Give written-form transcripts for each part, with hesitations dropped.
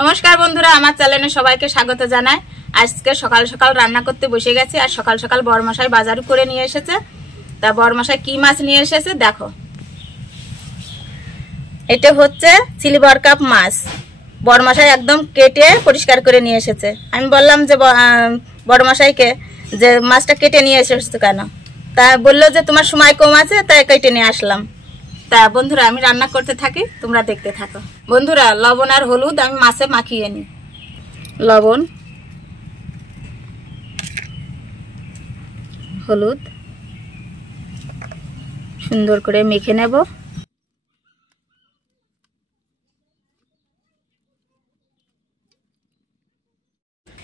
নমস্কার বন্ধুরা, আমার চ্যানেলে সবাইকে স্বাগত জানাই। আজকে সকাল সকাল রান্না করতে বসে গেছি। আর সকাল সকাল বড়মশাই বাজার করে নিয়ে এসেছে। তা বড়মশাই কি মাছ নিয়ে এসেছে দেখো। এটা হচ্ছে সিলভার কাপ মাছ। বড়মশাই একদম কেটে পরিষ্কার করে নিয়ে এসেছে। আমি বললাম যে বড়মশাইকে যে মাছটা কেটে নিয়ে এসেছে কেন? তা বললো যে তোমার সময় কম আছে, তাই কেটে নিয়ে আসলাম। তা বন্ধুরা আমি রান্না করতে থাকি, তোমরা দেখতে থাকো। বন্ধুরা, লবণ আর হলুদ আমি মাছে মাখিয়ে নিই। লবণ, হলুদ সুন্দর করে মেখে নেব।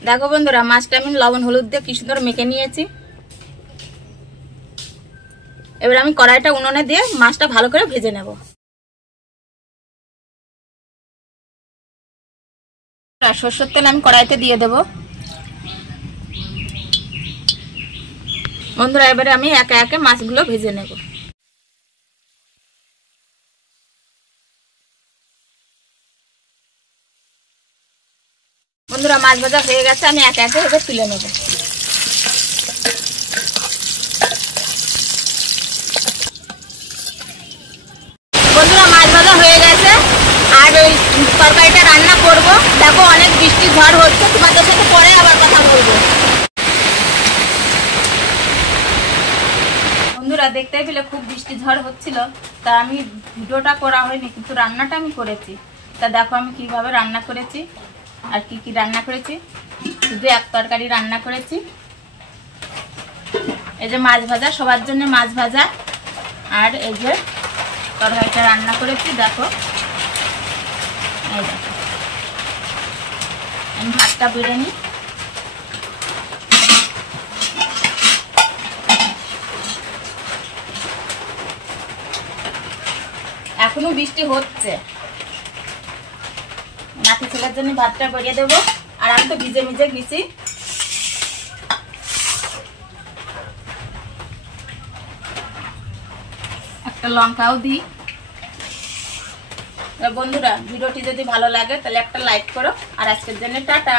দেখো বন্ধুরা, মাছটা আমি লবণ হলুদ দিয়ে কি সুন্দর মেখে নিয়েছি। এবার আমি কড়াইটা উনুনে দিয়ে মাছটা ভালো করে ভেজে নেব। সরষের তেল আমি কড়াইতে দিয়ে দেব। বন্ধুরা, এবারে আমি একে একে মাছগুলো ভেজে নেব। বন্ধুরা, মাছ ভাজা হয়ে গেছে, আমি একে একে এবার তুলে নেব। বন্ধুরা, মাছ ভাজা হয়ে গেছে, আর ওই তরকারিটা রান্না করব। দেখো অনেক বৃষ্টি ঝড় হচ্ছে, তোমাদের সাথে পরে আবার কথা বলবো। বন্ধুরা, দেখতেই পেলে খুব বৃষ্টি ঝড় হচ্ছিল, তা আমি ভিডিওটা করা হয়নি, কিন্তু রান্নাটা আমি করেছি। তা দেখো আমি কিভাবে রান্না করেছি আর কি কি রান্না করেছি। শুধু এক তরকারি রান্না করেছি। এই যে মাছ ভাজা, সবার জন্য মাছ ভাজা, আর এই যে তরকারিটা রান্না করেছি। দেখো এই দেখো, আমি ভাতটা বেড়ে নিই। এখনো বৃষ্টি হচ্ছে, নাতি ছেলের জন্য ভাতটা বেরিয়ে দেবো। আর আমি তো ভিজে ভিজে গেছি। একটা লঙ্কাও দিই। বন্ধুরা, ভিডিওটি যদি ভালো লাগে তাহলে একটা লাইক করো। আর আজকের জন্য টাটা।